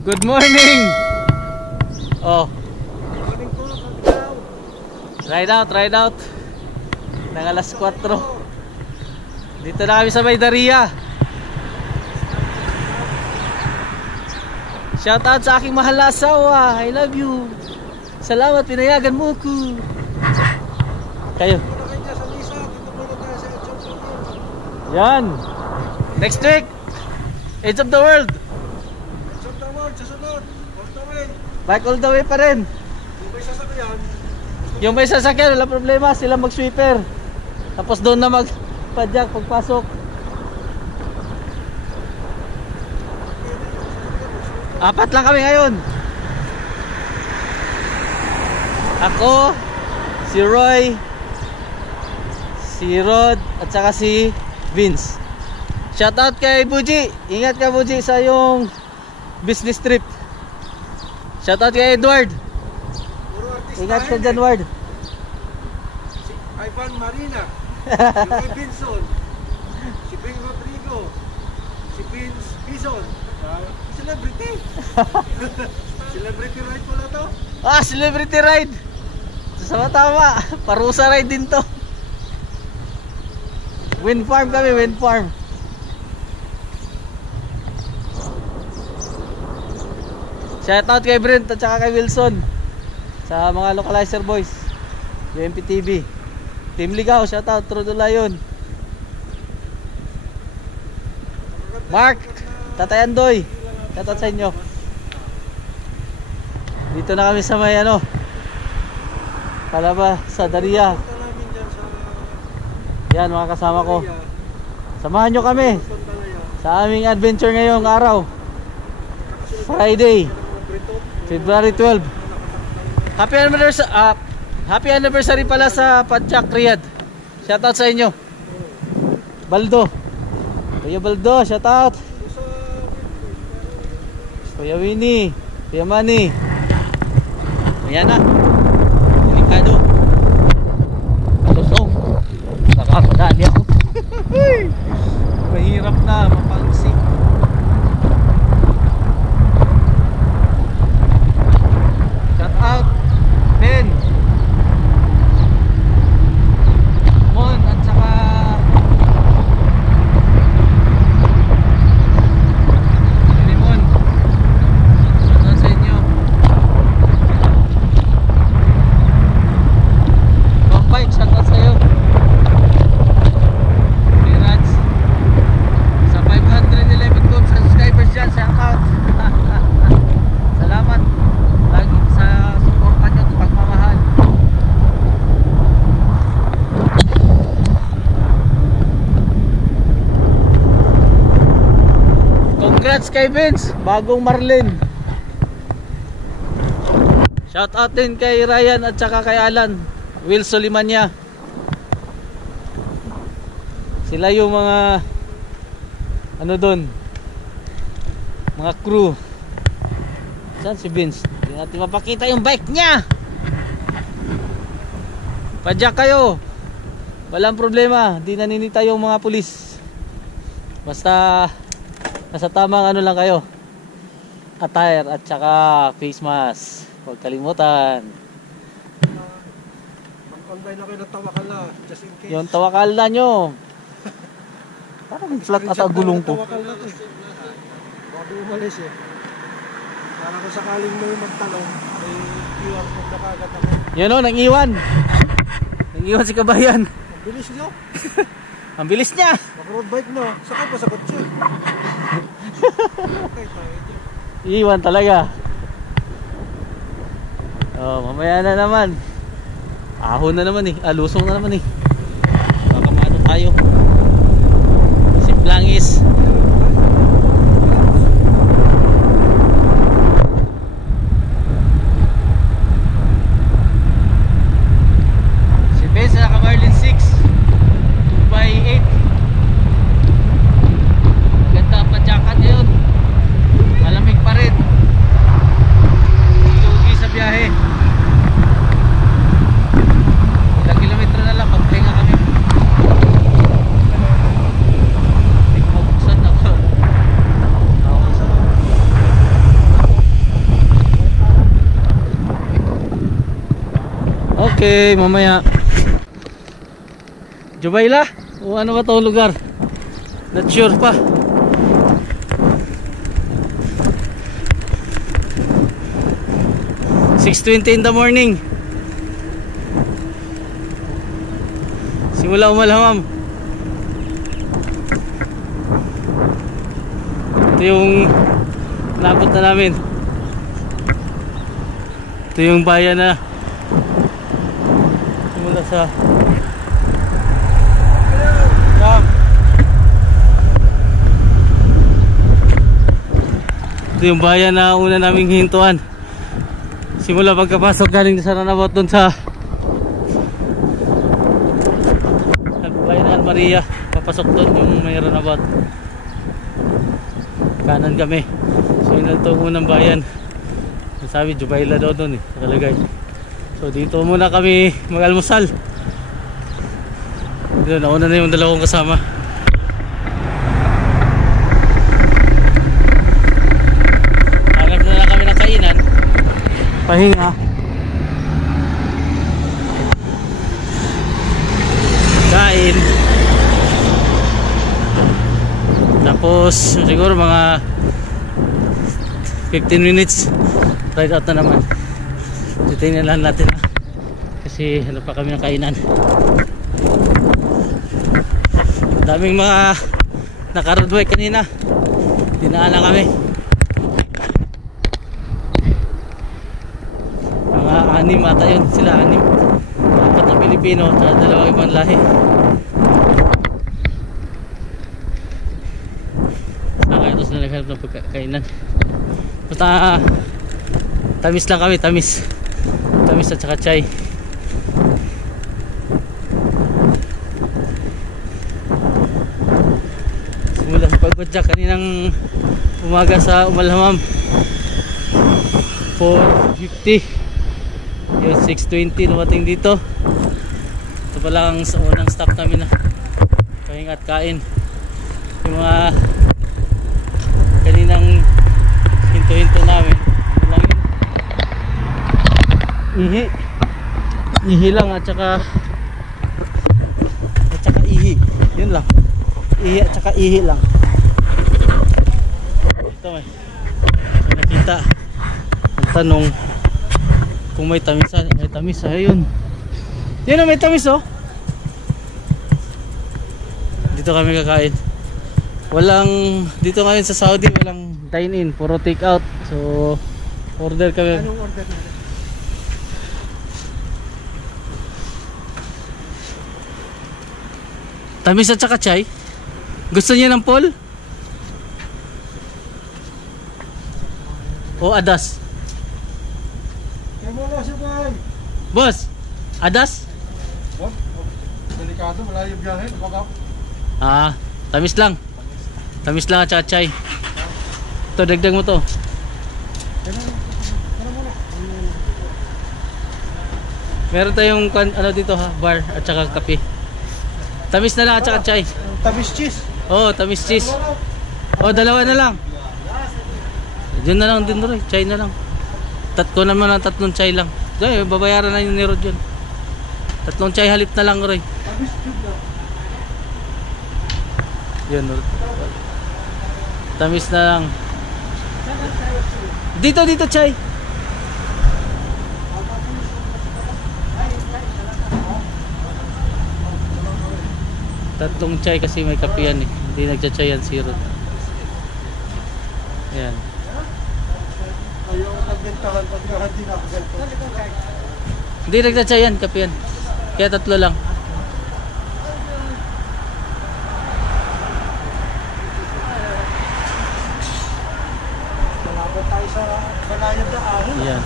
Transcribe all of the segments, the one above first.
Good morning! Oh. Morning po, Kagdaw. Ride out. Nang alas 4. Dito na kami sa May Daria. Shout out sa aking mahal na asawa. I love you. Salamat, pinayagan mo ko. Kayo. Muna kayo dyan sa Lisa. Dito muna tayo sa Edge of the World. Yan. Next week, Edge of the World. Edge of the World, sa sunod. All the way. Back all the way pa rin. Kung may sasakyan, Yung may sasakyan, wala problema. Sila mag-sweeper. Tapos doon na mag-padyak pagpasok. Apat lang kami ngayon. Ako, si Roy, si Rod, at saka si Vince. Shoutout kay Buji. Ingat ka, Buji, sa yung business trip. Shoutout kay Edward. puro artista. Ingat ka dyan, Ward. Si Ivan Marina. Si Roy Binson. Si Bing Rodrigo. Si Vince Bison. Celebrity. Celebrity ride pala to. Ah, celebrity ride. Sama tama. Parusa ride din to. Wind farm kami, wind farm. Shoutout kay Brent at saka kay Wilson sa mga localizer boys, UMPTV. Team Ligaw, shoutout. True to Lion. Mark, Tatay Andoy, shoutout sa inyo. Dito na kami sa may Palaba sa Daria. Punta namin dyan sa Yan mga kasama ko. Daria. Samahan nyo kami Pandalaya. sa aming adventure ngayong araw, Friday, February 12. Happy anniversary pala sa Padjak Riyadh. Shoutout sa inyo. Baldo. Kuya Baldo, shoutout. Kuya Winnie, Kuya Manny. Ayan na. Delikado. Susong. Nakapadali ako. Mahirap na mapalsik. Shout out Ben, Mon at saka Limon. Shout out sa inyo. Bike, shout out sa iyo. Congrats sa 511 subscribers dyan. Shout out. Salamat lagi sa suporta nyo at pagmamahal. Congrats kay Vince, bagong Marlin. Shout out din kay Ryan at saka kay Alan, Will Solimanya. Sila yung mga doon, mga crew. Saan si Vince? Hindi natin mapakita yung bike niya. Padyak kayo, walang problema. Di naninita yung mga pulis. Basta nasa tamang lang kayo, attire at saka face mask. Huwag kalimutan. Mag-online na kayo ng Tawakala. Just in case. Yung tawakal na nyo. Parang flat ata gulong ko. Tawakala to eh. Bago umalis eh. Para kung sakaling mo magtanong, may QR code na kagad ako. Yun o, nang-iwan. Nang-iwan si Kabayan. Ang bilis nyo. Ang bilis niya. Mag-road bike na. Sakay pa sa kotse. Okay, tayo dyan. Iiwan talaga. Oh, mamaya na naman. Ahon na naman eh. Lusong na naman eh. Baka maano tayo. Simplangis. Si Bez sa Marlin 6 2x8. Maganda ang padyakan ngayon. Malamig pa rin. Lugi sa biyahe. Ilang kilometro na lang, magpahinga Okay, mamaya. Jubaila? O ano ba itong lugar? Not sure pa. "6:20 in the morning. Simula umalhamam. Ito yung nabot na namin. Ito yung bayan na simula sa ito yung bayan na una naming hintuan. Simula pagkapasok galing sa Ranabot doon sa bayan ng Almaria, papasok doon yung may Ranabot. Kanan kami. So yun lang ito unang bayan. Sabi Jubaila daw doon eh, nakalagay. So dito muna kami mag-almusal. Dito nauna na yung dalawang kasama. Hanap na lang kami ng kainan. Pahinga. Kain. Tapos siguro mga 15 minutes ride out na naman. Titingnan lang natin kasi hanap pa kami ng kainan. Daming mga naka-roadway kanina. Dinaanan kami. Mga 6 ata yun sila, 6. 4 na Pilipino at 2 ibang lahi. Kaya tapos na naghanap ng pagkainan. Basta tamis lang kami, tamis at saka chai. Simula sa pagpadyak kaninang umaga sa Umalhamam 4:50 yung 6:20 lumating dito. Ito pa lang sa unang stop namin na pahinga at kain. Yung mga kaninang hinto-hinto namin lang yun. Ihi lang at saka ihi. Yun lang. Ihi at saka ihi lang. Ito may nakita ang tanong kung may tamis. May tamis, ayun. Yun, may tamis oh. Dito kami kakain. Walang, dito ngayon sa Saudi walang dine-in, puro take out. So order kami. Anong order natin? Tamis at saka chai. Gusto niya ng Paul? O adas? Kaya mo na siya boy. Boss, adas? What? Delikado, malayo biyahe. Baka Tamis lang. Tamis lang at saka chai. Ito, dagdag mo to. Meron tayong ano dito ha, bar at saka kape. Tamis na lang at saka chai. Tamis cheese. Oh, tamis cheese. Oh, dalawa na lang. Diyan na lang din Roy, chai na lang. Tatlo naman ang 3 chai lang. Dahil babayaran na yung ni Rod yun. 3 chai halip na lang Roy. Tamis cheese lang. Yun Rod. Tamis na lang. Dito chai. Tatlong chai kasi may kape yan eh. Hindi nagcha-chai yan si Rod. Ayan. Ayaw ko nagbentahan pag hindi na ako ganito. Hindi nagcha-chai yan, kape yan. Kaya 3 lang. Malapit tayo sa Banayad na ahon. Ayan.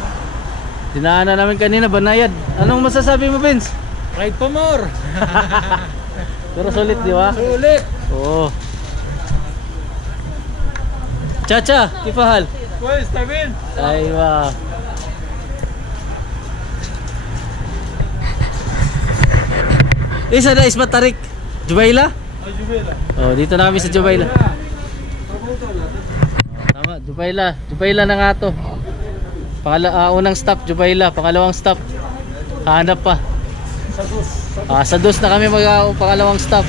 Dinaanan namin kanina, Banayad. Anong masasabi mo, Vince? Ride for more. Pero sulit, di ba? Sulit. Oo. Chacha, kipahal? Pues, Tabin. Aywa. Isa na Ismat Tarik. Jubaila? Jubela. Oh, dito na kami sa Jubaila. Tama, Jubaila. Jubaila na nga to. Unang stop, Jubaila. Pangalawang stop, Hanap pa. Sa dus. Sa dos na kami pangalawang stop.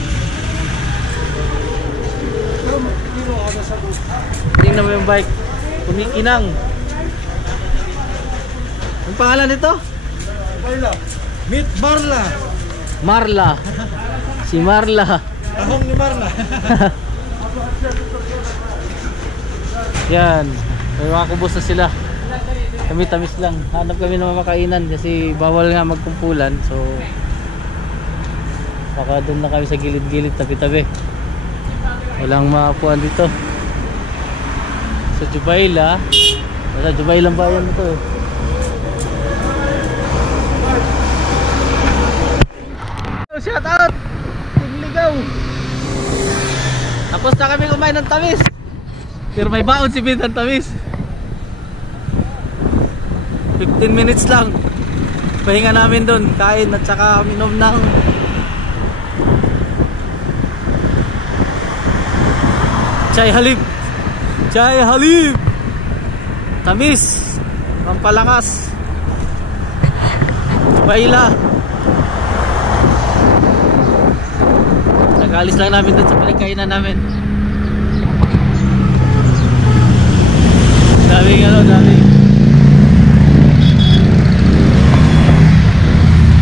Kilo ako sa dus. Tingnan mo yung bike. Kumikinang. Ang pangalan nito? Marla. Meet Marla. Marla. Si Marla. Ahong ni Marla. Yan. May mga kubos na sila. Kami tamis lang. Hanap kami ng makainan kasi bawal nga magkumpulan. So baka doon na kami sa gilid-gilid, tabi-tabi. Walang maapuan dito. Sa Jubaila. Sa Jubaila bayan ito eh. Shout out! Tingligaw! Tapos na kami kumain ng tamis. Pero may baon si Bin ng tamis. 15 minutes lang. Pahinga namin doon, kain at saka minom ng Chai Halib. Chai Halib. Tamis. Pampalakas. Baila. Nag-alis lang namin doon sa pinagkainan namin.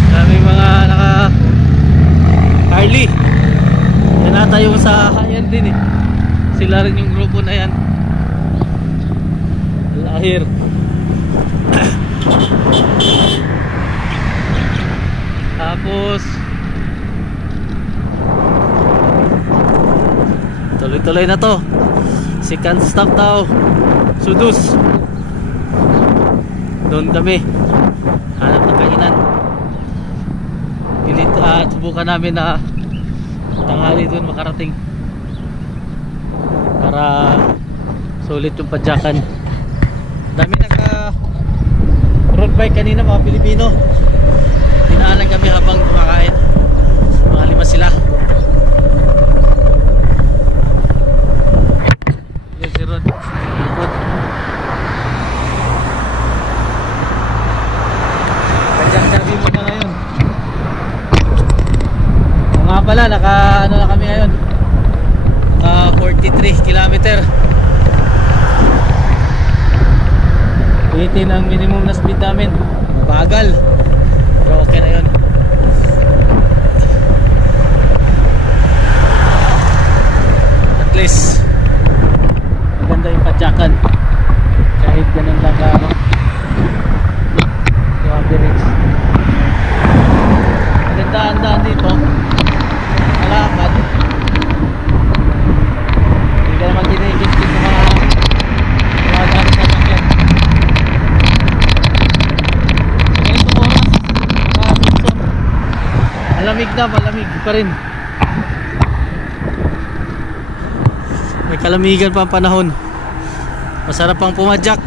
Daming mga naka Harley. Yan ata yung sa high-end din eh. Sila rin yung grupo na yan. Lahir. Tapos tuloy-tuloy na to. Second stop daw, Sudus. Doon kami hanap ng kainan. Subukan namin na tanghali doon makarating para sulit yung padyakan. Dami naka road bike kanina, mga Pilipino. Dinaanan kami habang kumakain. Mga 5 sila. Yan si Rod. Padyak sabi mo na ngayon. O nga pala, naka ano na kami ngayon, naka 43 kilometer. 18 ang minimum na speed namin. Bagal, pero okay na yun. At least maganda yung padyakan kahit ganun lang ka yung average. Magandaan dito, malapad, hindi ka naman dinigit-git ng mga daan sa sakyan. Malamig na, malamig pa rin. May kalamigan pa ang panahon. Masarap pang pumadyak.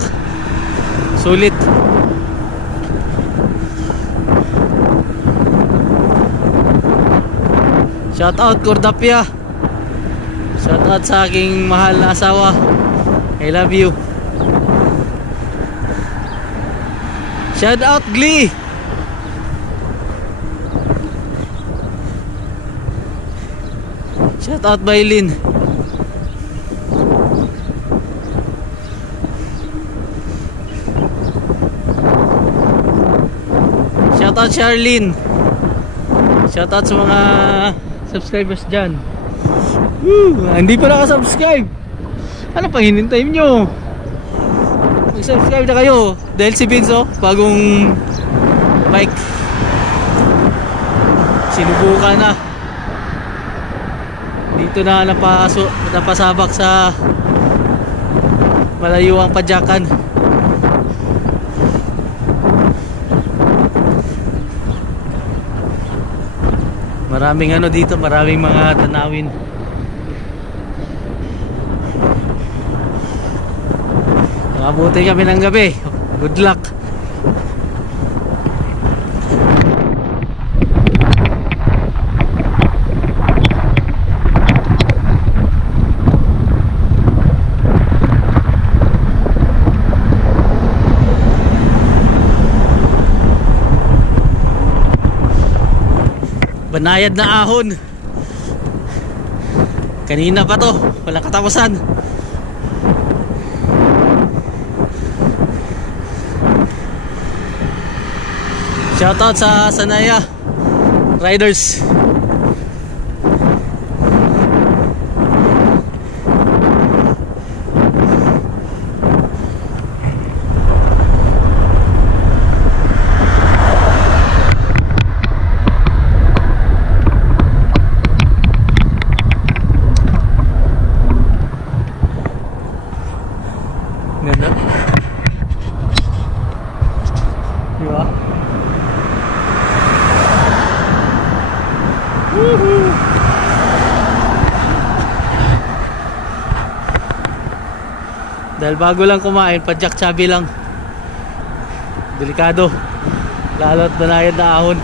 Sulit. Shout out Cordapia. Shout out sa aking mahal na asawa. I love you. Shout out Glee. Shout out Bailin. Shout out Charlene. Shout out sa mga subscribers dyan. Hindi pa naka-subscribe. Ano pang hinintay nyo? Mag-subscribe na kayo. Dahil si Vince, bagong bike, sinubukan na. Dito na napasabak sa malayuang padyakan. Maraming ano dito, maraming mga tanawin. Nakabuti kami ng gabi. Good luck. Banayad na ahon. Kanina pa to, walang katapusan. Shoutout sa Sanaya Riders. Ganda. Di ba? Woohoo! Dahil bago lang kumain, padjak chubby lang. Delikado. Lalo't banayad na ahon.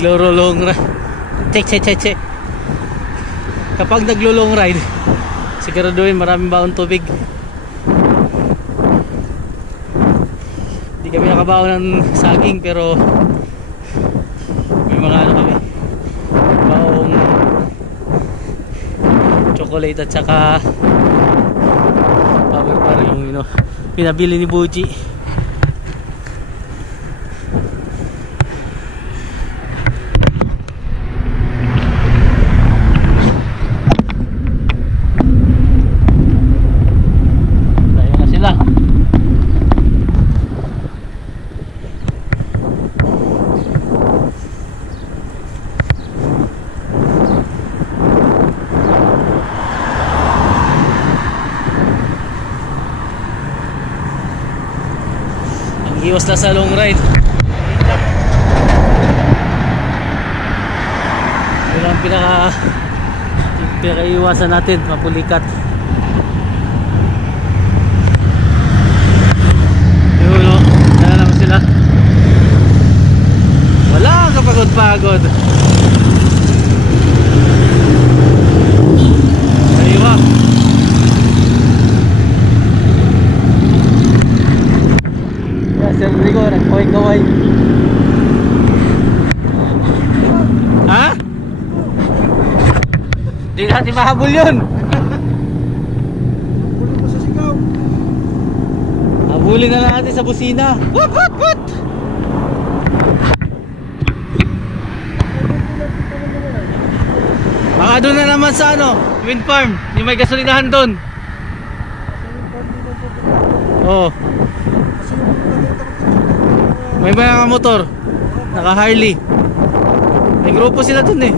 Naglulong ride. Check. Kapag naglulong ride, siguraduhin maraming baon tubig. Hindi kami nakabaon ng saging, pero may mga ano kami, baong chocolate at saka power par yung pinabili ni Buji. Iwas na sa long ride. Yun ang pinaka-iwasan natin, mapulikat. Yun o, dala naman sila. Wala kapagod-pagod. Aywa. Sir Rico, nagkaway-kaway. Ha? Di natin mahabol yun. Habulin mo sa sigaw. Habulin na lang natin sa busina. What? Baka doon na naman sa wind farm. Yung may gasolinahan doon. Oo. May mga motor, naka Harley. May grupo sila dun eh.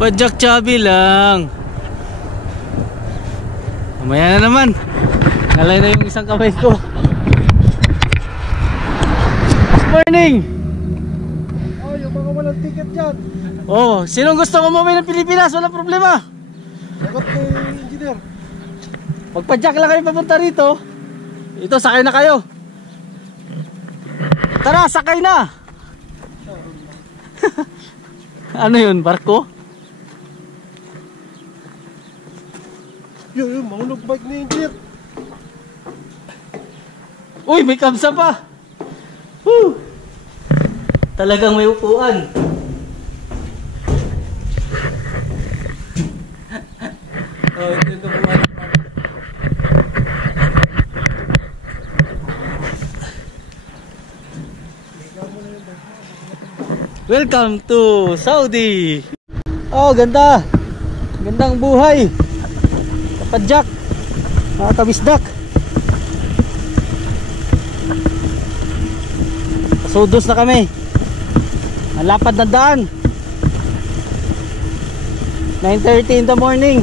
Padjak chubby lang. Mamaya na naman. Nalay na yung isang kamay ko. Good morning. Oh, yung mga walang ticket dyan. Oh, sinong gusto umuwi ng Pilipinas? Walang problema. Sagot kay engineer. Magpadjak lang kayo papunta rito. Ito, sakay na kayo. Tara, sakay na. Ano yun, barko? Yun, mahulog bike ni engineer. Uy, may kamsa pa. Woo! Talagang may upuan. Oh, ito buwan. Welcome to Saudi. Oh, ganda. Gandang buhay. Kapadjak. Mga kabisdak. Pasudos na kami. Ang lapad na daan. 9:30 in the morning.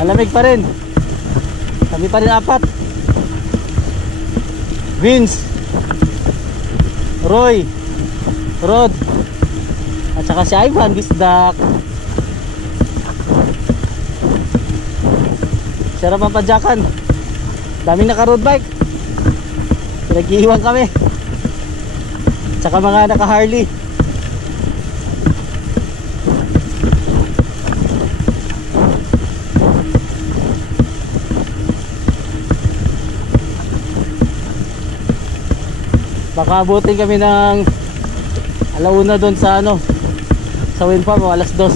Malamig pa rin. Kami pa rin apat. Vince, Roy, Rod, at saka si Ivan Bisdak. Sarap ang padyakan. Daming naka-road bike. Pinag-iiwan kami. At saka mga naka-Harley. Baka abutin kami ng alauna doon sa sa wind farm o alas 2.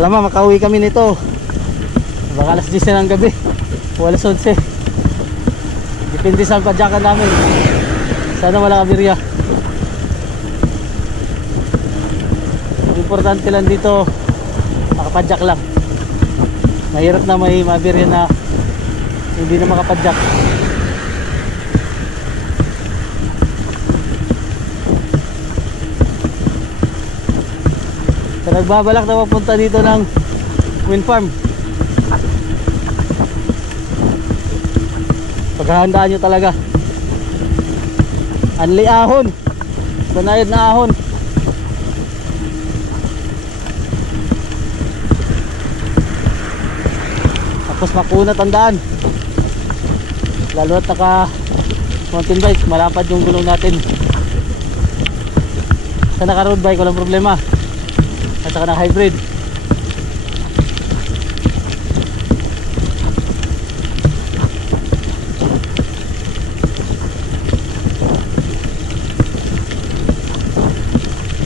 Alam mo, makauwi kami nito baka alas 10 na ng gabi o alas 11. Depende sa padyakan namin. Sana wala kabirya. Importante lang dito makapadyak lang. Mahirap na may mabirya na hindi na makapadyak. So, nagbabalak na papunta dito ng wind farm. Paghahandaan nyo talaga. Anli ahon, banayad na ahon. Tapos makunat ang daan. Lalo at naka mountain bike, malapad yung gulong natin. Sa naka road bike walang problema. At saka ng hybrid.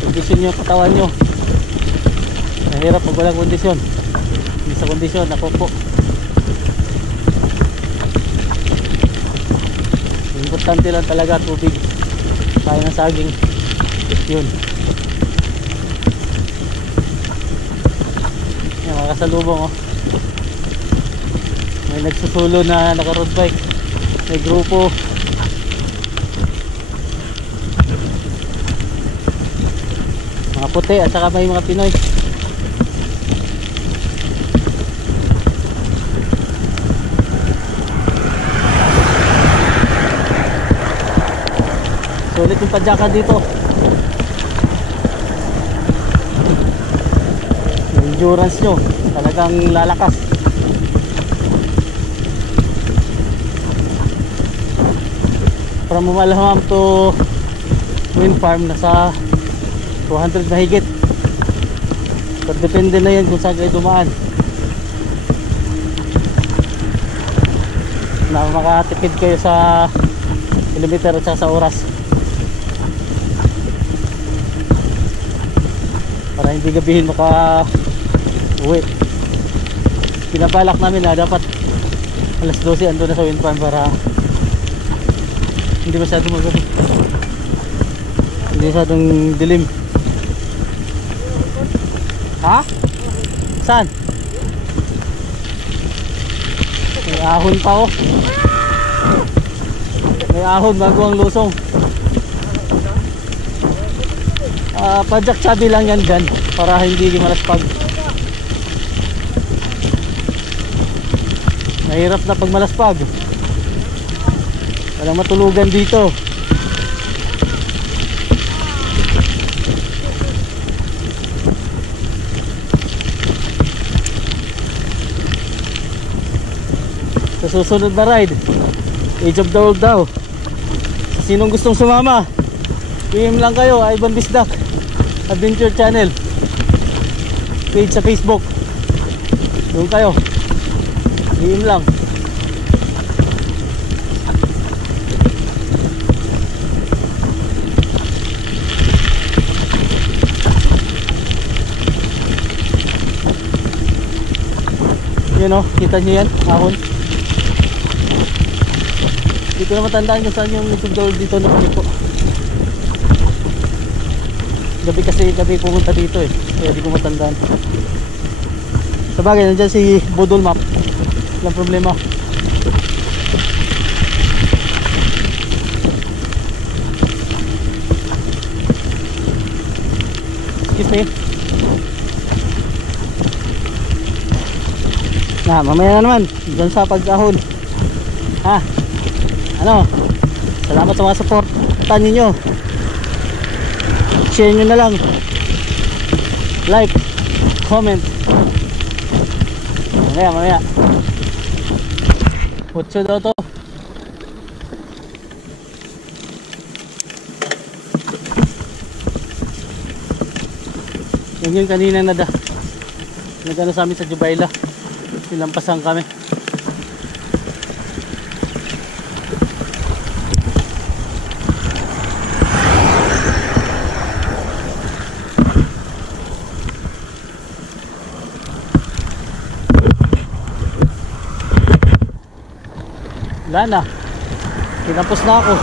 Kondisyon nyo katawan nyo. Mahirap pag walang kondisyon. Hindi sa kondisyon, ako po. Importante lang talaga tubig. Kaya ng saging. Yun. Yan, makasalubong oh. May nagsusulo na naka road bike. May grupo. Mga puti at saka may mga Pinoy. Sulit yung padyakan dito. Yung endurance nyo talagang lalakas. From Mumalhamam to wind farm nasa 200 na higit. Pero depende na yan kung saan kayo dumaan. Na makatipid kayo sa kilometer at saka sa oras. Para hindi gabihin maka uwi. Pinabalak namin na dapat alas 12 ando na sa wind farm para hindi masyadong magabi. Hindi masyadong dilim. Ha? Saan? May ahon pa oh. May ahon bago ang lusong. Padyak sabi lang yan dyan para hindi malaspag. Mahirap na pag malaspag. Walang matulugan dito. Sa susunod na ride, Age of the World daw. Sinong gustong sumama, PM lang kayo, Ivan Bisdak Adventure Channel page sa Facebook. Doon kayo, PM lang. Yun o, kita nyo yan, ahon. Hindi ko na matandaan kung saan yung tugdol dito na po. Gabi kasi pumunta dito eh, kaya di ko matandaan. Sabagay, nandyan si Bodol Map. Walang problema. Excuse me. Na, mamaya na naman dyan sa pag-ahon. Ha? ano, salamat sa mga supportan ninyo. Share nyo na lang, like, comment. Mamaya 8 daw to. Yun yung kanina nagano sa amin sa Jubaila, nilampasan kami. Wala na, tinapos na ako.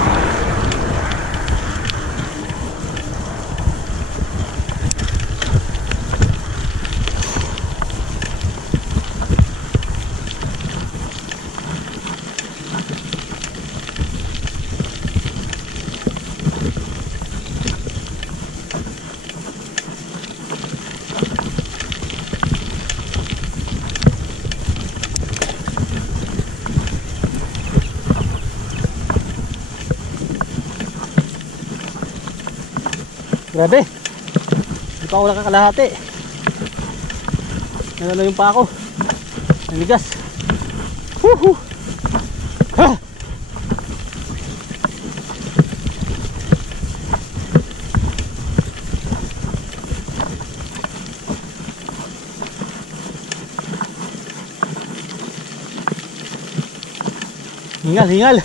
Grabe, di pa ako nakakalahati. Nalalo yung pa ako, nanigas. Woohoo! Ha! Hingal.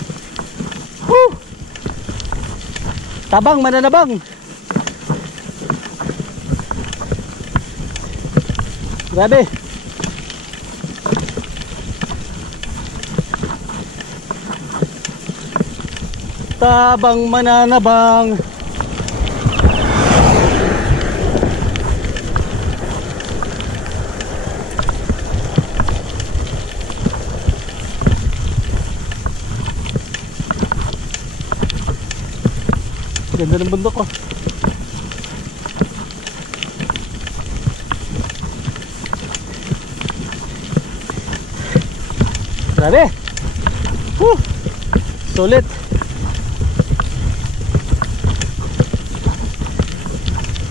Woo! Tabang, mananabang. Grabe. Tabang, mananabang. Ganda ng bundok ko. Grabe. Sulit.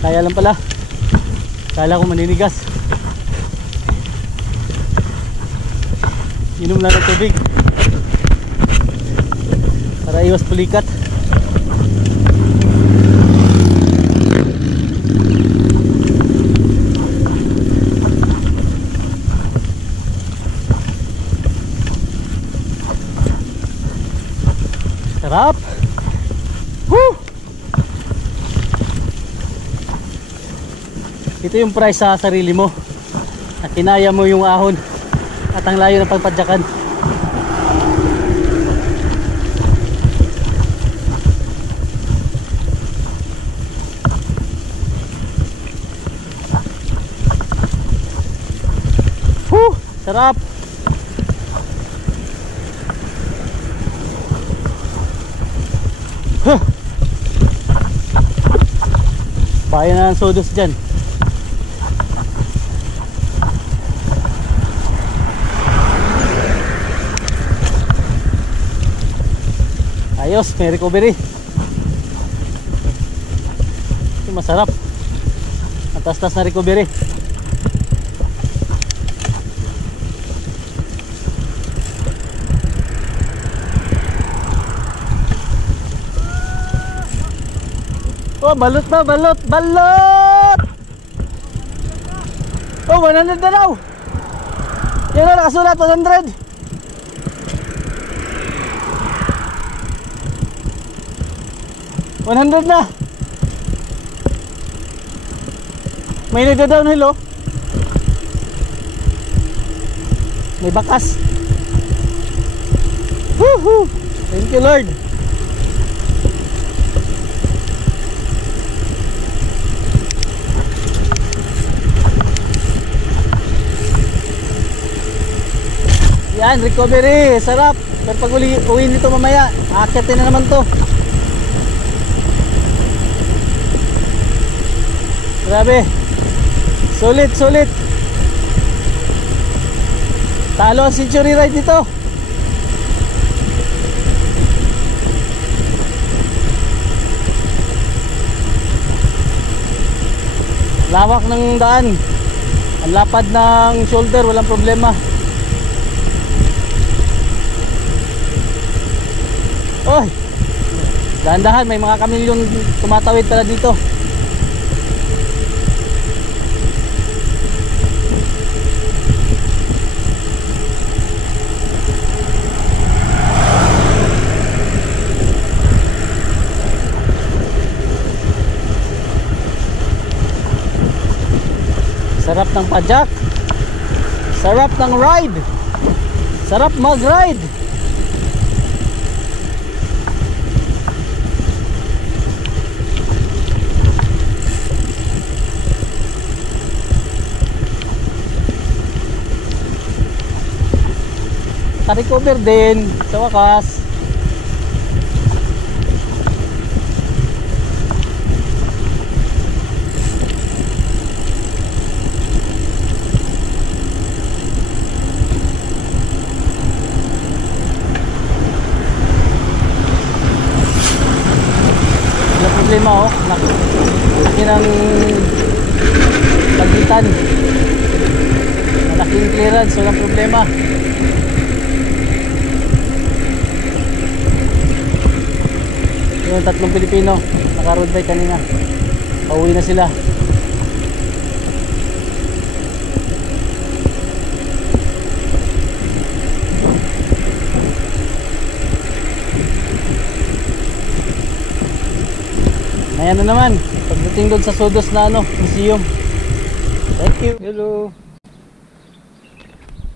Kaya lang pala. Kala ko maninigas. Inom lang ng tubig para iwas pulikat. Sarap. Woo! Ito yung price sa sarili mo, at kinaya mo yung ahon at ang layo ng pagpadyakan. Woo! Sarap. Bayan na ng sodos dyan. Ayos, may recovery. Ito masarap. Atas-tas na recovery. Oh, balot na, balot! Oh, 100 na daw! Yan na, nakasulat, 100! $100 na! May nagda-downhill, oh! May bakas! Woohoo! Thank you, Lord! Yan, recovery, sarap. Pero pag uwi nito mamaya, aakitin na naman to. Grabe. Sulit. Talo ang century ride dito. Lawak ng daan. Ang lapad ng shoulder, walang problema. Oy! Dahan-dahan, may mga kamilyon tumatawid pala dito. Sarap ng pajak. Sarap ng ride. Sarap mag-ride. Naka-recover din sa wakas. Problema laki ng pagitan, malaking clearance, walang problema. Yung tatlong Pilipino naka-road bike kanina, pauwi na sila. Ayan na naman, pagdating doon sa Sodos na museum. Thank you. Hello.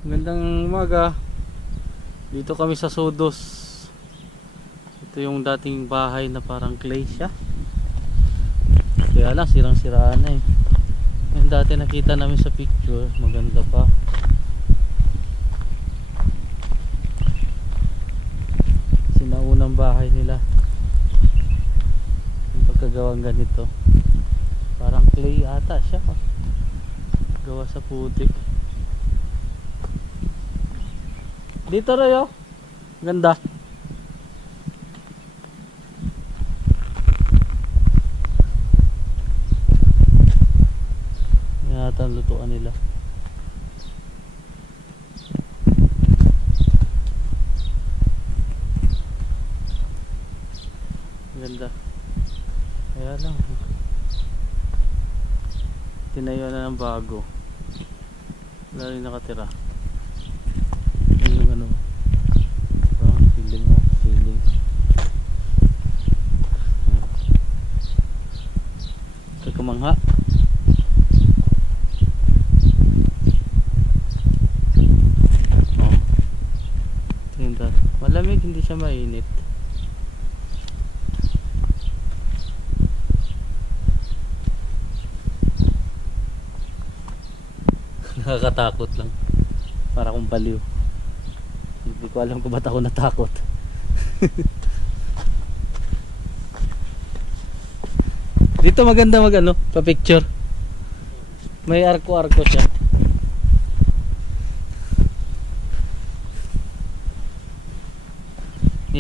Magandang umaga. Dito kami sa Sodos. Ito yung dating bahay na parang clay siya. Kaya lang sirang-siraan na eh. Yung dati nakita namin sa picture, maganda pa. Sinaunang bahay nila. Kagawang ganito, parang clay ata siya, gawa sa putik. Dito Royo, ganda. Yan ata ang lutuan nila. Ganda. Kaya lang tinayo na ng bago, wala rin nakatira. Yun yung parang feeling kakamangha. Tingnan, malamig, hindi siya mainit. Nakakatakot lang, para akong baliw. Hindi ko alam kung ba't ako natakot. Dito maganda pa-picture. May arko-arko siya.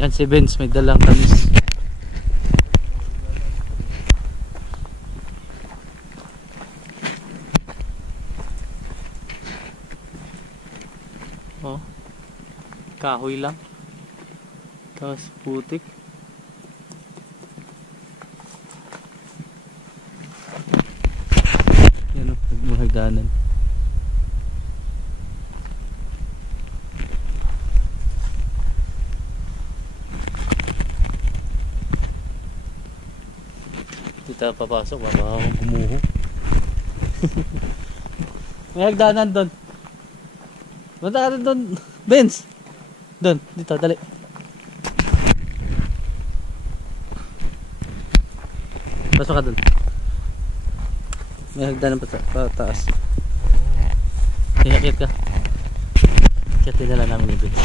Yan si Benz, may dalang tamis. Oh, kahoy lang, tapos putik. Yan o, nagbuhagdanan. Hindi tayo papasok, baka akong gumuho. May hagdanan doon. Punta ka rin doon, Benz. Doon, dito, dali. Pasok ka doon. May hagdanan pa taas. Akit ka. Akit nila namin ni Benz.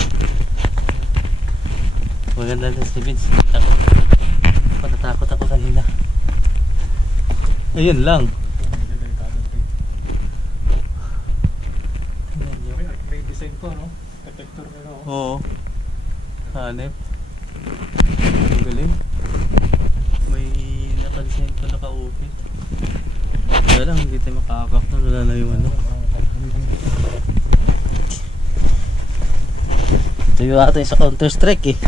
Maganda din si Benz. Patatakot ako kanina. Ayun lang. May design to, no? Detector nila, oh. Oo. Hanep. Ang galing. May napansin ko naka-upit. Wala lang, hindi tayo makaapak na. Wala lang yung ano. Ito yung ata sa Counter Strike eh.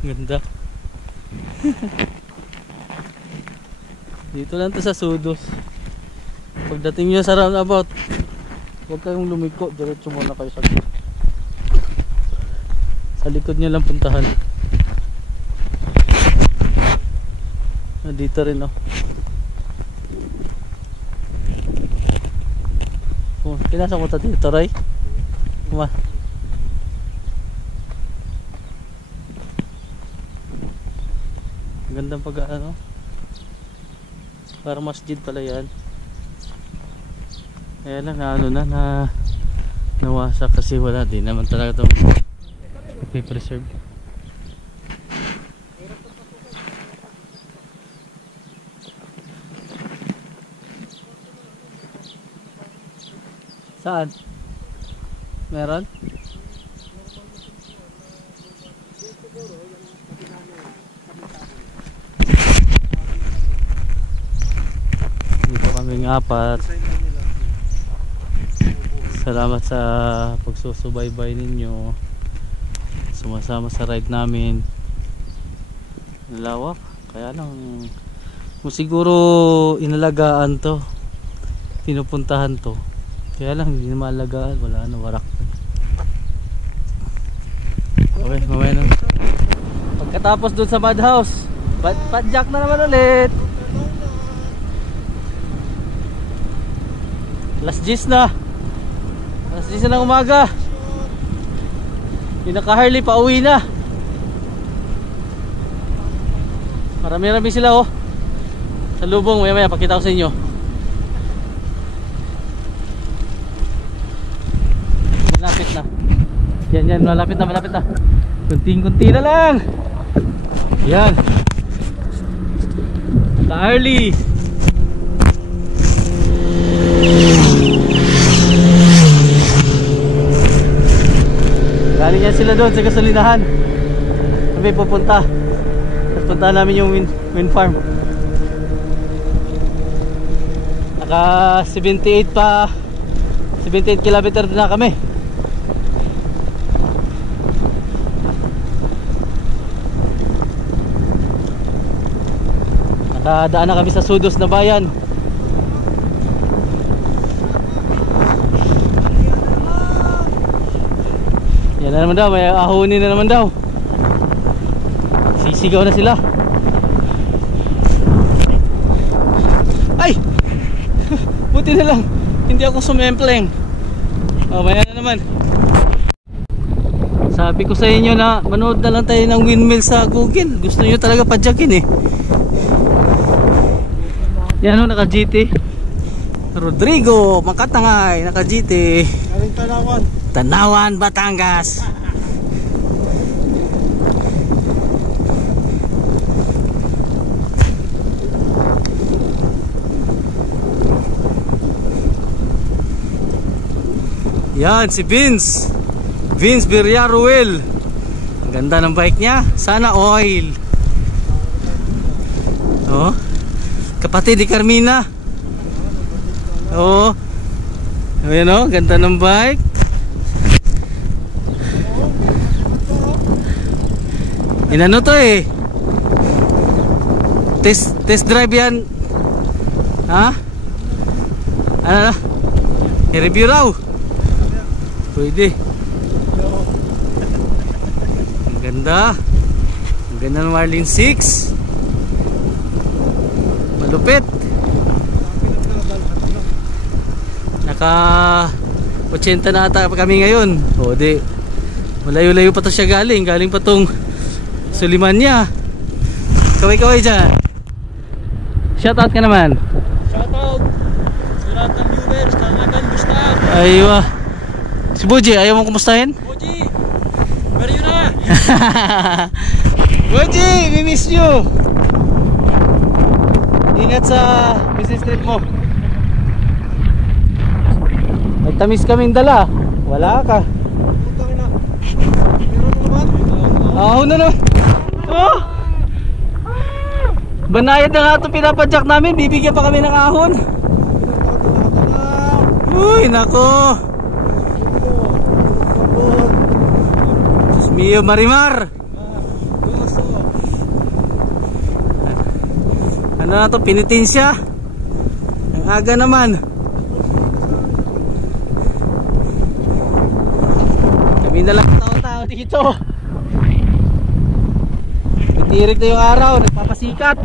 Ganda. Dito lang to sa Sudos. Pagdating nyo sa roundabout, huwag kayong lumiko, diretso muna kayo sa likod nyo lang puntahan. Dito rin oh. Oh, pinasok mo tayo dito, Ray. Kuma. Gandang pag ano. Parang masjid pala yan. Kaya lang ano na nawasak kasi wala din naman talaga itong i-preserve. Saan? Meron? Dito kaming apat. Salamat sa pagsusubaybay ninyo. Sumasama sa ride namin. Lawak. Kaya lang kung siguro inalagaan to, pinupuntahan to. Kaya lang hindi na maalagaan. Wala na, warak. Okay, mamaya na. Pagkatapos dun sa madhouse, padjak na naman ulit. Alas 10 na. Alas 10 na ng umaga. Pinaka Harley pa uwi na. Marami-rami sila oh. Sa lubong, maya-maya pakita ko sa inyo. Malapit na. Yan, malapit na. Kunting-kunti na lang. Yan. Ka Harley. Galing yan sila doon sa gasolinahan. Kami pupunta. Tapos punta namin yung wind farm. Naka 78 kilometer na kami. Nakadaan na kami sa Sudos na bayan. Yan na naman daw, may ahonin na naman daw. Sisigaw na sila. Ay! Buti na lang, hindi ako sumempleng. Maya na naman. Sabi ko sa inyo na manood na lang tayo ng windmill sa Google. Gusto nyo talaga padyakin eh. Yan o, naka GT Rodrigo Makatangay, naka GT. Galing Tanawan, Batangas. Yan si Vince Villarruel. Ang ganda ng bike niya. Sana oil. Oh, kapatid ni Carmina. Oh, ayan o, ganda ng bike. Inano to eh, test drive yan. Ha? Ano? I-review raw. Pwede. Ang ganda. Ang ganda ng Marlin 6. Malupit. Naka 80 na ata kami ngayon. O di, malayo-layo pa to siya galing pa tong Suliman niya. Kaway-kaway dyan. Shoutout ka naman. Shoutout sa lahat ng viewers, kakagan, gusta. Aywa. Si Boji, ayaw mong kumustahin? Boji, pero yun na. Boji, we miss you. Ingat sa business trip mo. May tamis kaming dala. Wala ka. Putang ina. Meron naman. Ahon na naman. Oh! Banayad na nga ito pinapadyak namin. Bibigyan pa kami ng ahon. Uy, nako. Diyos mio, Marimar. Ano na ito? Pinitin siya. Ang aga naman. Kami na lang tao-tao dito. Titirik na yung araw. Nagpapasikat.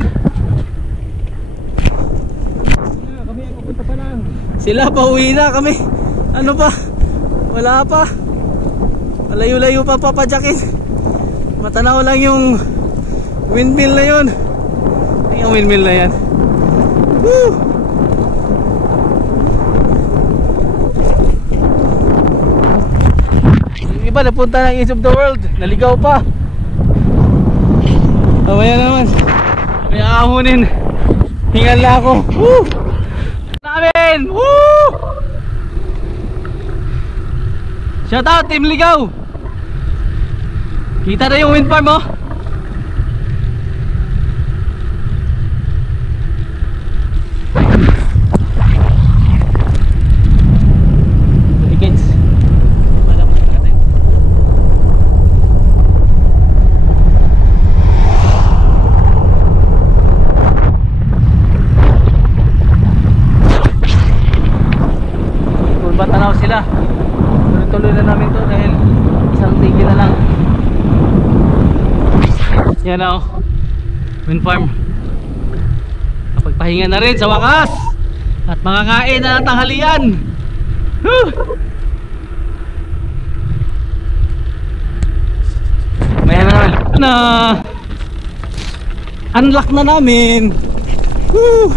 Kami ang pupunta pa lang. Sila pa uwi na kami. Ano pa? Wala pa. Malayo-layo pa papadyakin. Matanaw lang yung windmill na yun. Ay, yung windmill na yan. Woo! Yung iba napunta ng Edge of the World. Naligaw pa. Mamaya naman. May ahunin. Hingal na ako. Woo! Namin! Woo! Shout out Team Ligaw. Kita na yung wind farm oh. Kids. Malaman natin. Ba tanaw sila. Tuloy-tuloy na namin to dahil isang tigil na lang. Yan o, wind farm. Kapagpahinga na rin sa wakas. At makakain na ng tanghalian. May naman na unlock na namin. Woo!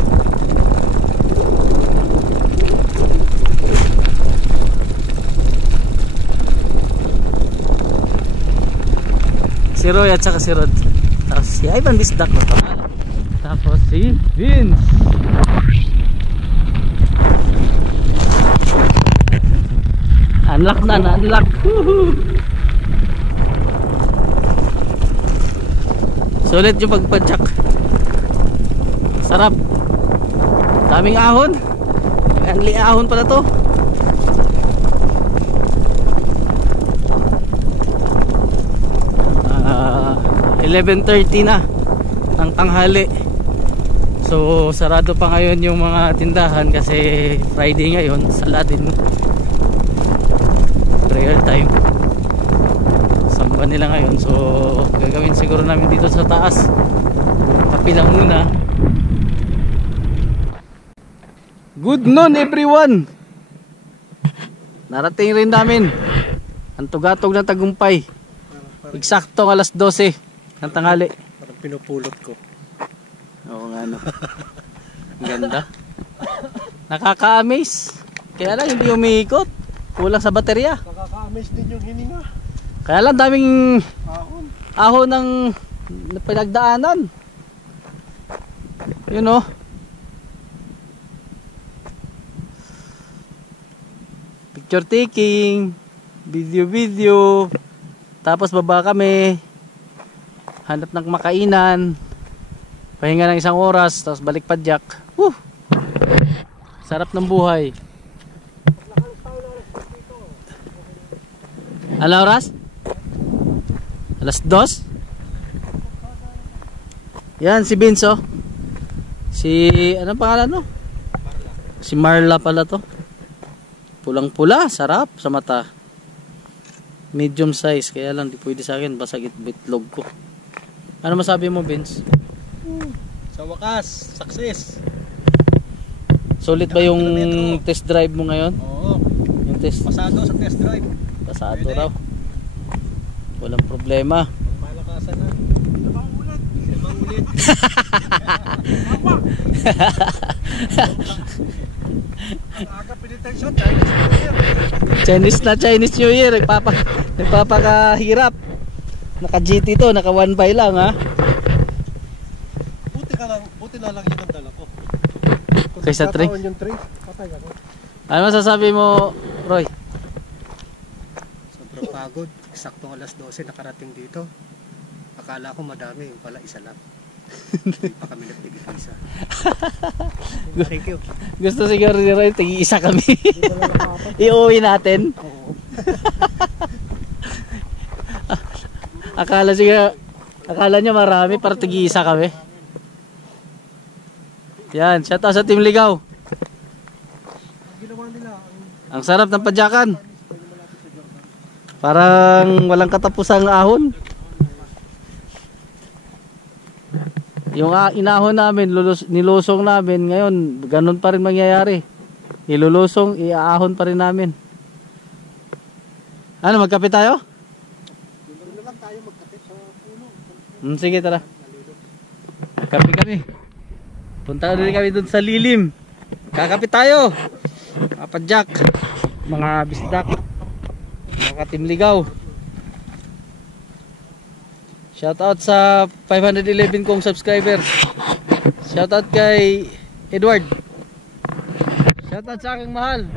Si Roy at saka si Rod. Tapos si Ivan Bisdak na to. Tapos si Vince. Unlock na, unlock. Sulit yung pagpadyak. Sarap. Daming ahon. Anli ahon pala to. 11:30 na ng tanghali. So sarado pa ngayon yung mga tindahan kasi Friday ngayon, sala din. Prayer time. Samba nila ngayon. So gagawin siguro namin dito sa taas. Kape lang muna. Good noon everyone. Narating rin namin ang tugatog ng Tagumpay. Eksaktong alas 12 ng tanghali. Parang pinupulot ko. Oo nga no. Ganda. Nakaka-amaze. Kaya lang hindi umiikot. Kulang sa baterya. Nakaka-amaze din yung hininga. Kaya lang daming ahon ng pinagdaanan. You know. Picture taking, video. Tapos baba kami. Hanap ng makainan. Pahinga ng isang oras, tapos balik padyak. Woo! Sarap ng buhay. Alas oras? Alas 2? Yan si Binso. Si anong pangalan no? Si Marla pala to. Pulang-pula, sarap sa mata. Medium size, kaya lang di pwede sa akin, basag bitlog ko. Ano masabi mo, Vince? Sa wakas, success. Sulit ba yung test drive mo ngayon? Oo. Yung test? Pasado sa test drive. Pasado raw. Walang problema. Malakasan na. Limang ulit. Aga pinitensyon, Chinese New Year. Nagpapakahirap. Naka GT to, naka 1 by lang ha. Buti na lang yun ang dala ko. Kaysa 3. Yung 3, patay ako. Ano masasabi mo, Roy? Sobrang pagod. Saktong alas 12 nakarating dito. Akala ko madami, yung pala isa lang. Hindi pa kami nagtigil-isa. Thank you. Gusto siguro ni Roy, tigi-isa kami. Hindi ko lang nakapag. Iuwi natin. Oo. Akala niya marami para tigi-isa kami. Yan, shout out sa Team Ligaw. Ginawa nila Ang sarap ng padyakan. Parang walang katapusang ahon. Yung inahon namin, nilusong namin, ngayon ganun pa rin mangyayari. Ilulusong, iaahon pa rin namin. Ano, magkape tayo? Doon na lang tayo magkatip sa puno. Sige, tara. Magkape kami. Punta ulit kami dun sa lilim. Kakape tayo. Kapadyak. Mga bisdak. Mga Team Ligaw. Shoutout sa 511 kong subscriber. Shoutout kay Edward. Shoutout sa aking mahal.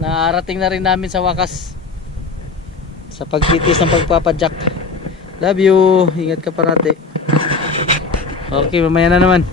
Narating na rin namin sa wakas sa pagtitis ng pagpapadyak. Love you. Ingat ka parati. Okay, mamaya na naman.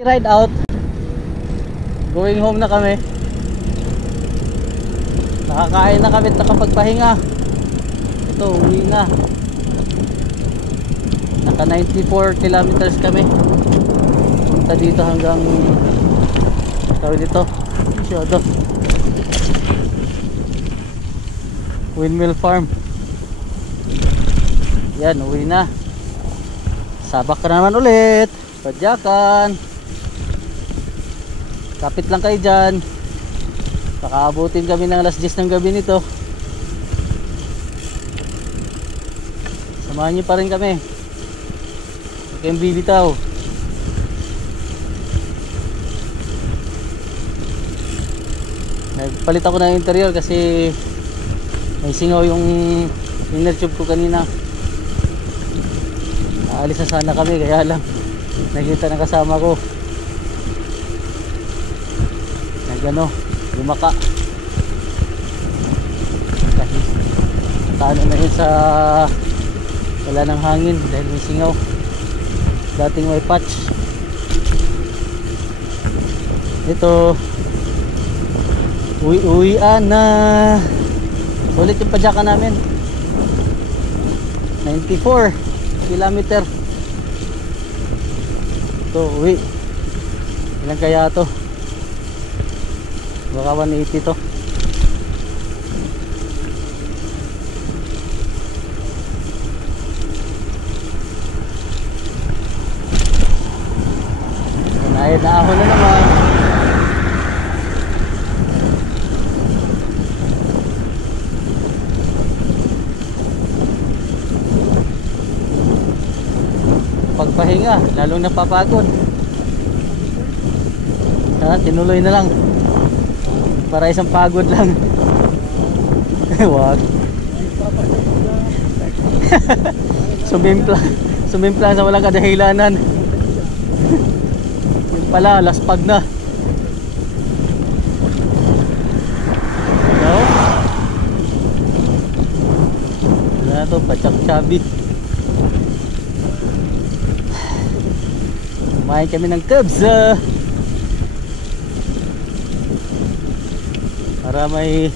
Ride out. Going home na kami. Nakakain na kami at nakapagpahinga. Ito, uwi na. Naka 94 kilometers kami. Punta dito hanggang tawag dito. Masyado. Windmill Farm. Yan, uwi na. Sabak ka naman ulit. Padyakan. Kapit lang kayo dyan. Pakaabutin kami ng alas 10 ng gabi nito. Samahan nyo pa rin kami. Huwag kayong bibitaw. Nagpalit ako ng interior kasi may singaw yung inner tube ko kanina. Aalis na sana kami, kaya lang nakita ng kasama ko gano, lumaka kasi taano na yun sa wala ng hangin dahil may singaw. Dating may patch. Ito uwian na ulit yung padyakan namin. 94 kilometer ito uwi. Ilan kaya to? Baka 180 to. Ayun na ako na naman. Pagpahinga, lalong napapagod. Tinuloy na lang. Para isang pagod lang. Wag. Sumimpla sa walang kadahilanan. Yung pala, laspag na. No? Wala to, pachak-chabi. Kumain kami ng cubs. Para may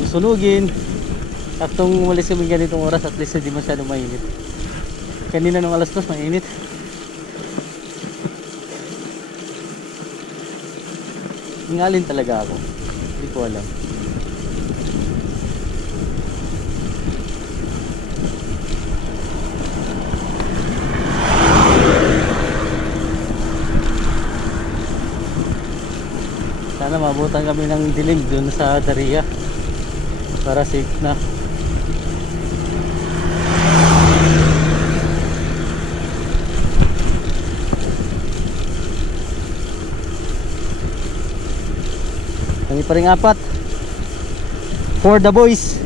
susunugin. Aktong umalis kami ganitong oras, at least hindi masyadong mainit. Kanina nung alas 2 mainit. Ingalin talaga ako. Hindi ko alam. Sana mabutan kami ng dilim dun sa Daria para safe na. Kami pa rin apat. For the boys.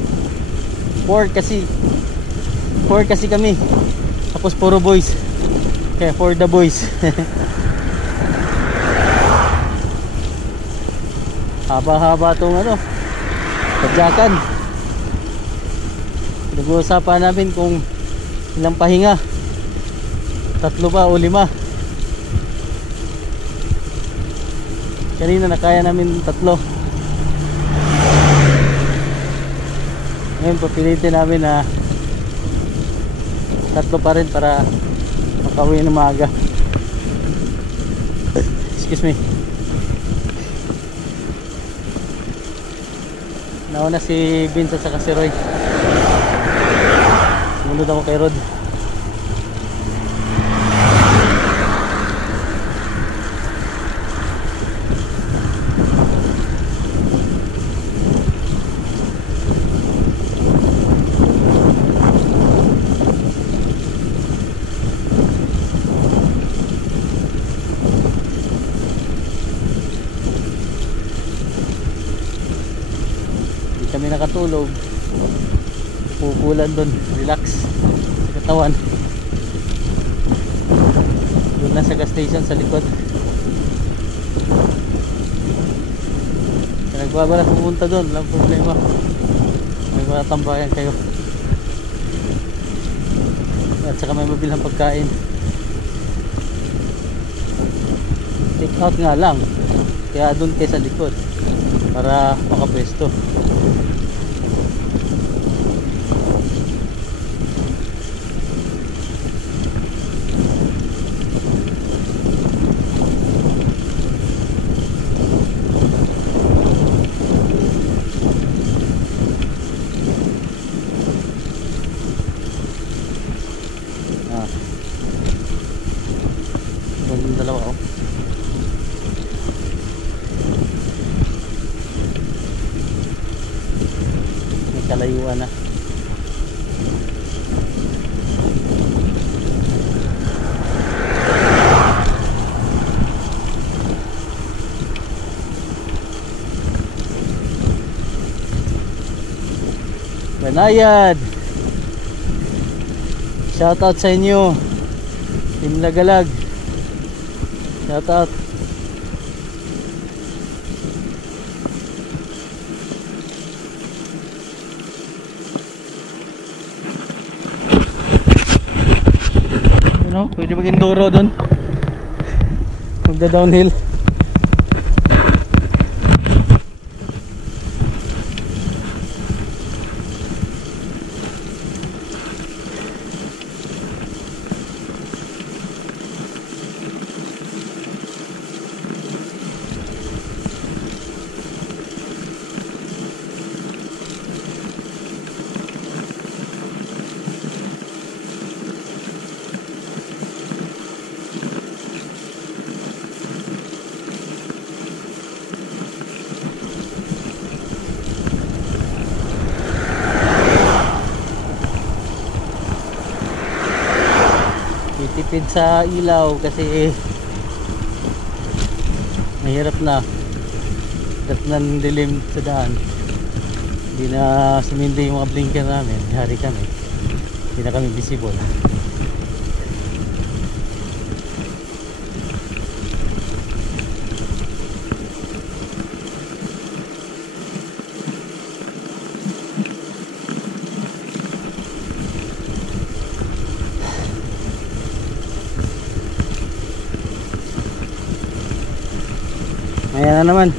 Four kasi kami. Tapos puro boys. Kaya for the boys. Haba-haba itong tadyakan. Nag-uusapan namin kung ilang pahinga, 3 ba o 5. Kanina nakaya namin 3. Ngayon papilitin namin na 3 pa rin para makauwi ng maaga. Excuse me. Nauna si Vince at saka si Roy. Sumunod ako kay Rod. Kami nakatulog, pupulan doon, relax sa katawan. Doon na sa gas station sa likod. Kaya nagbabala pupunta doon, walang problema. May matatambayan kayo at saka may mabilhang pagkain. Take out nga lang, kaya doon kayo sa likod para makapwesto. Yung dalawa may kalayuan na. Banayad, shout out sa inyo, Team Lagalag. Shout out. Pwede mag-enduro doon. Magda-downhill. Matid sa ilaw kasi mahirap na. Hirap na ng dilim sa daan. Hindi na sumindi yung mga blinker namin. Hari kami. Hindi na kami visible. Ayan na naman.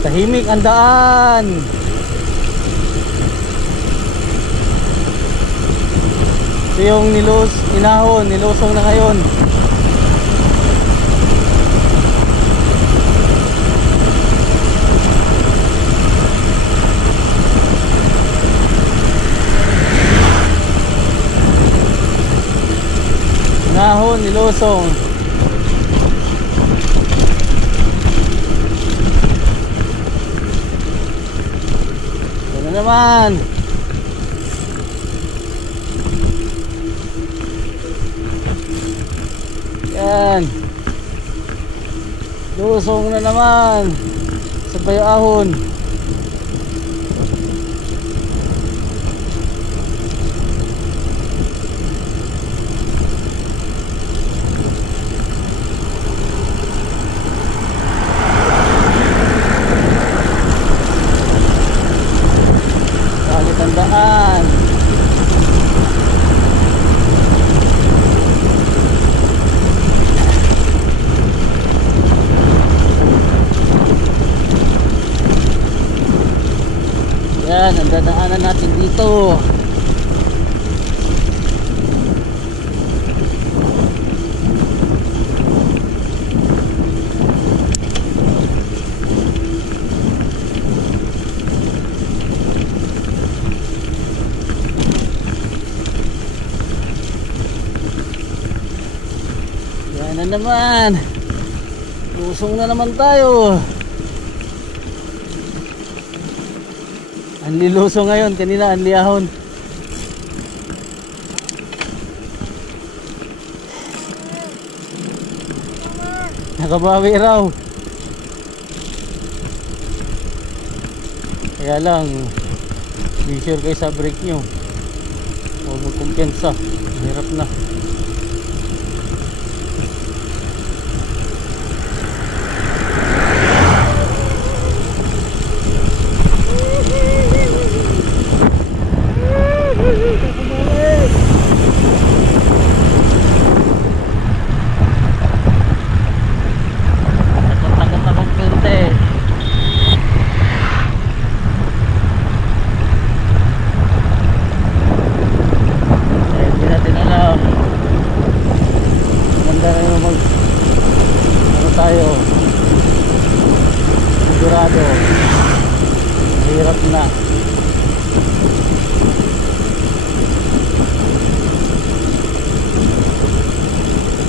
Tahimik ang daan. Ito yung nilusong na ngayon. Nilusong. Ito na naman. Yan. Lusong na naman. Sa Bayahon. Tandaan. Yan, ang dadaanan natin dito. Na naman, lusong na naman tayo. Anli lusong ngayon, kanina anli ahon. Nakabawi raw. Kaya lang, be sure kayo sa brake nyo. Huwag magkumpiyansa, hirap na. Hirap na.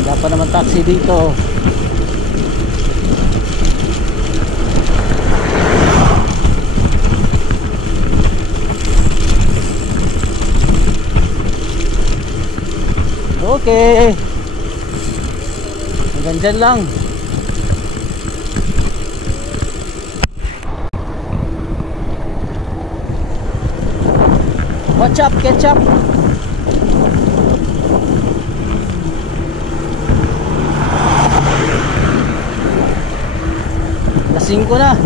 Wala pa naman taxi dito. Okay. Hanggang dyan lang. Watch up, ketchup. Lasing ko na.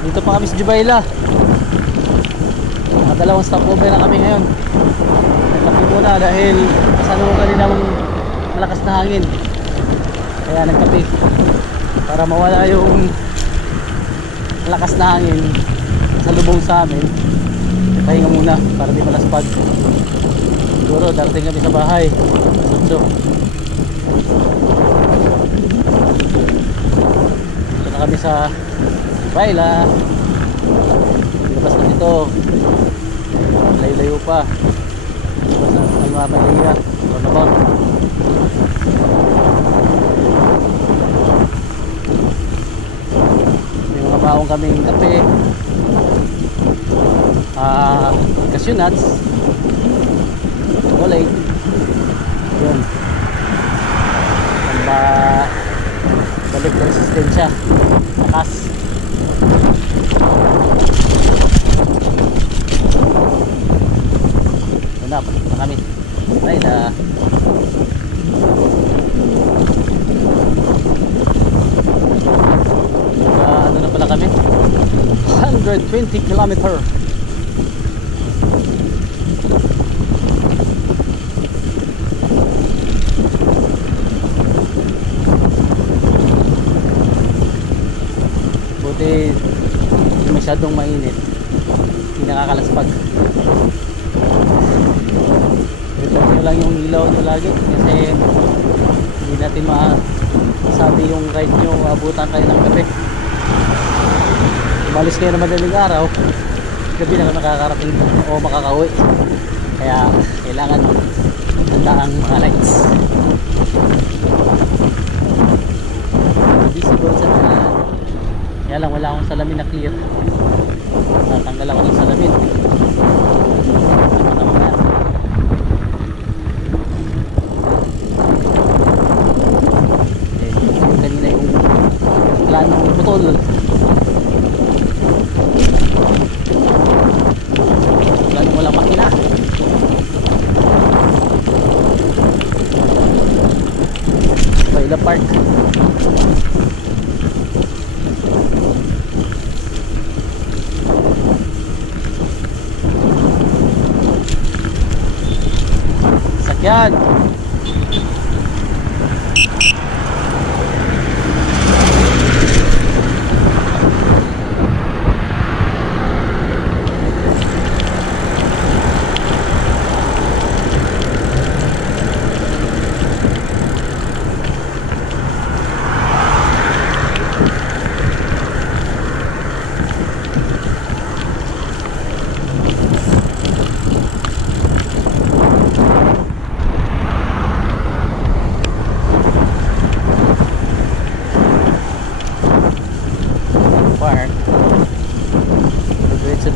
Dito pa kami sa Jubaila. Dalawang stopover na kami ngayon. Nagkape muna dahil kasalungan din ng malakas na hangin. Kaya nagkape para mawala yung malakas na hangin sa lubong sa amin. Pahinga muna para di malaspag. Siguro darating kami sa bahay. Ito na kami sa Baila. Labas na dito. Layo-layo pa. Labas na ang mga Malia. Roundabout. May mga baong kaming kape. cashew nuts. Chocolate. Yun. Balik resistensya. Takas. Una, pasok na kami. Ay na. Ano na pala kami? 120 kilometer. Buti hindi masyadong mainit, hindi nakakalaspag. Ito nyo lang yung ilaw nyo lagi kasi hindi natin masabi yung ride nyo, abutan kayo ng gabi. Umalis kayo na madaling araw, gabi na nakakarating o makakauwi, kaya kailangan handa ang mga lights. Hindi siguro sa kaya lang wala akong salamin na clear. Tatanggal ako ng salamin. Kanina yung planong putol. Planong walang makina. Baila Park. Yan.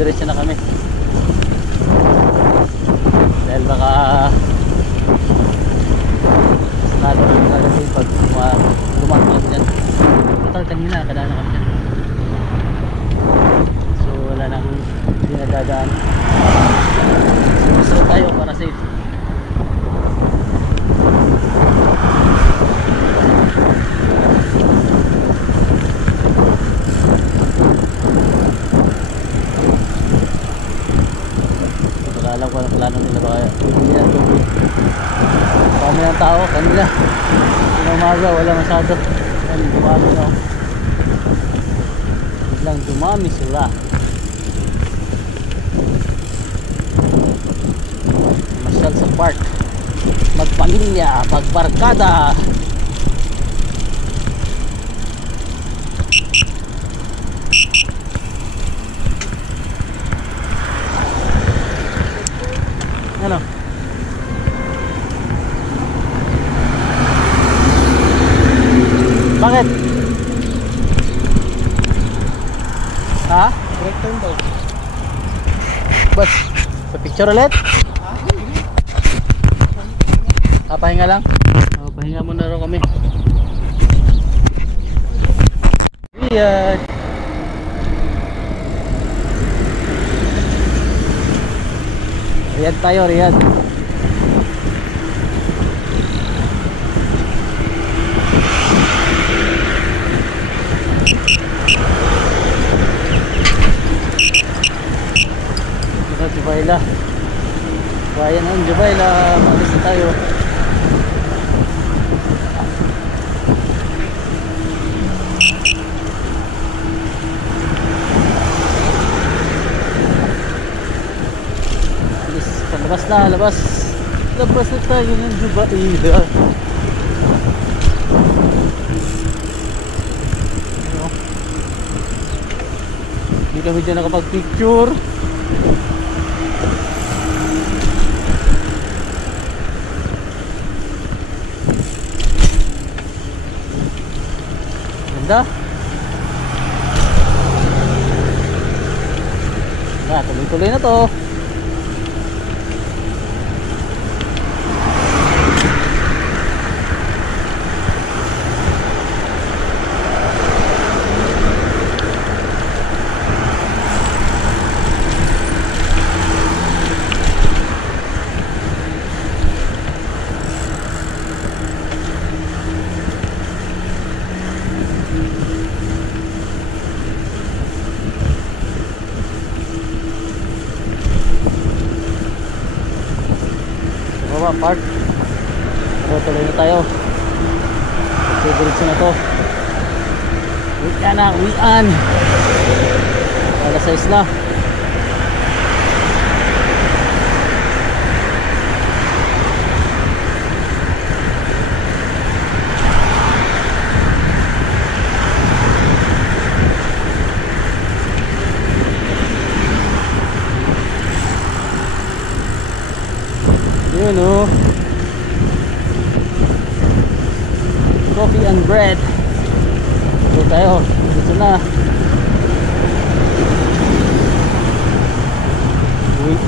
Diretso na kami dahil baka sakalo na nalagay pag dumaan kami dyan. Total kanina kadaan na kami dyan, so wala nang hindi nadadaan. Susunod tayo para safe. Alam ko ang plano nila, baka bibili ng tubig. Marami ng tao kanina, umaga wala masyado. Dumami na, biglang dumami sila. Masyal sa park, magpamilya, magbarkada. Ano? Bakit? Ha? Break turn daw. Bas, pa-picture ulit? Pahinga lang? Pahinga muna rin kami. Riyadh. Riyadh tayo, Riyadh. Ito, Jubaila. Bayan ng Jubaila. Malis na tayo. Labas na, labas. Labas na tayo ng Jubaila. Hindi kami dyan nakapag-picture. Ganda. Tuloy-tuloy na to. Sawa Park. Pero tuloy na tayo. Diretso na to. Uwian na, uwian. Alas 6 na. Yun o. Coffee and bread. Ito tayo. Dito na.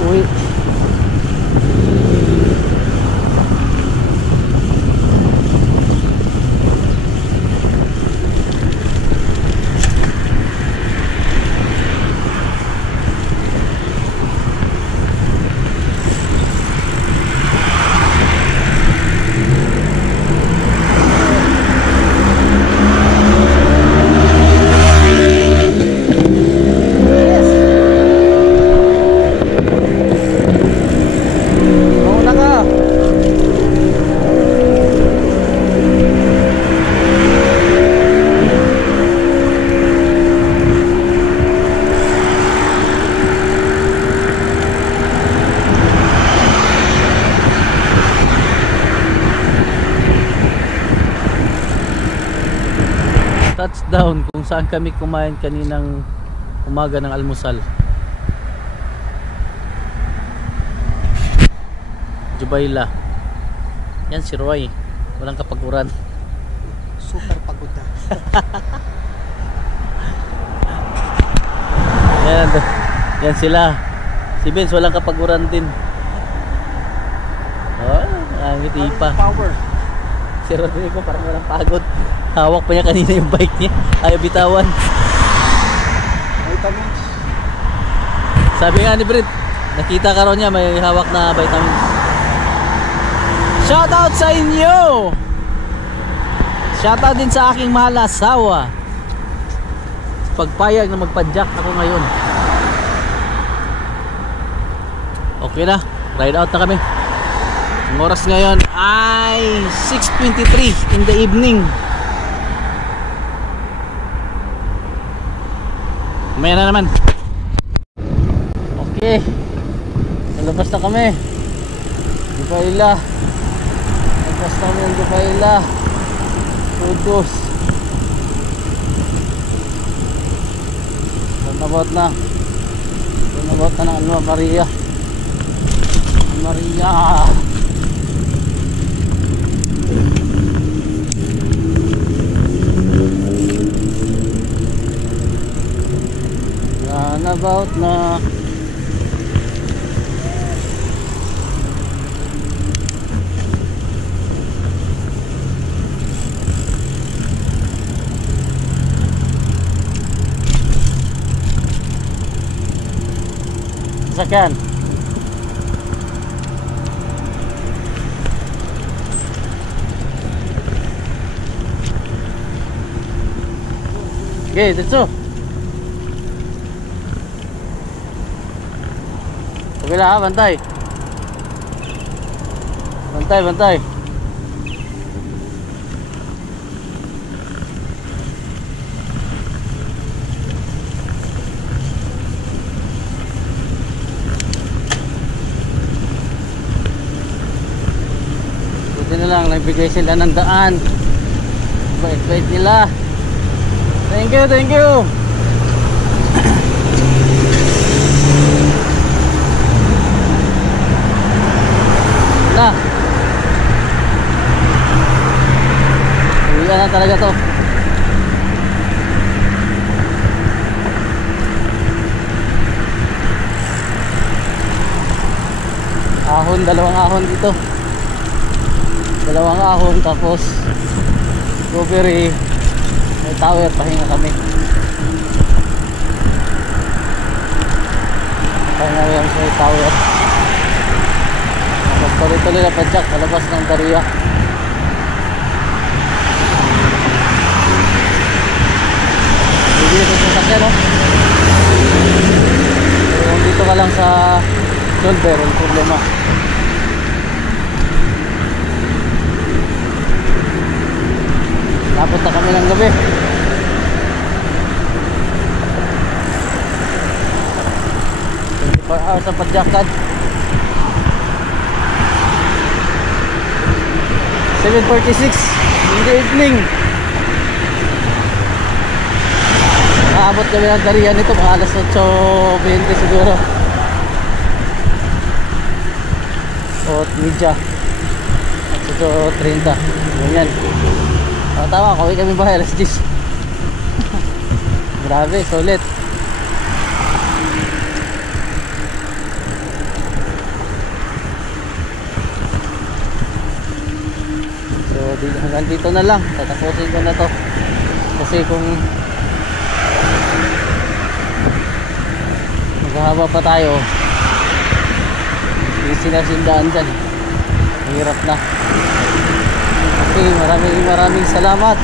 Uwi. Touchdown kung saan kami kumain kaninang umaga ng almusal. Jubaila. Yan si Roy. Walang kapaguran. Super pagod na. Yan sila. Si Vince walang kapaguran din. Oh, ang ngiti pa. Power. Si Rodrigo parang walang pagod. Hawak pa niya kanina yung bike niya. Ayaw bitawan. Vitamins. Sabi nga ni Brit, nakita ka raw niya may hawak na vitamins. Shoutout sa inyo! Shoutout din sa aking mahal na asawa. Pagpayag na magpadjak ako ngayon. Okay na, ride out na kami. Ang oras ngayon ay 6:23 in the evening. Maya na naman. Okay, nalabas na kami. Dupaila. Nalabas na kami ng Dupaila. Tudos. Nabot na ng Alma Maria. Maria. About na sasakyan. Okay, dito. Kabila ha, bantay. Bantay. Buti na lang, nagbigay sila ng daan. Bait-bait nila. Thank you. Na. Uwian na talaga to. Ahon, dalawang ahon dito. Dalawang ahon tapos strawberry. May tower, pahinga kami. Pahinga kami sa tower. Tuloy-tuloy na padjak palabas ng Daria. Hindi ito sa sakya, no? Kung dito ka lang sa shoulder, ang problema. ng gabi. Hours ang padyakan. 7:46 in the evening. Aabot kami ng Darian nito mga alas 8:20 siguro. O media 8:30. Ganyan. Tama, kawin kami bahay alas 10. Grabe, solid. Hanggang dito na lang, tatapusin ko na to kasi kung maghahaba pa tayo yung sinasindaan dyan, hirap na. Okay, maraming salamat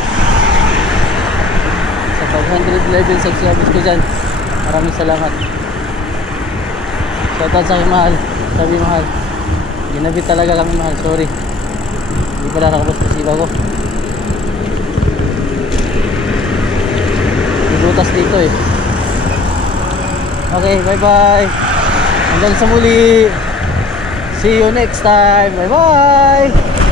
sa 500 level subscribers ko dyan. Maraming salamat. Shoutout sa aking mahal, sabi mahal, ginabit talaga kami mahal, sorry. Hindi pala nakabos sa siba ko. May butas dito eh. Okay, bye bye. Hanggang sa muli. See you next time. Bye bye.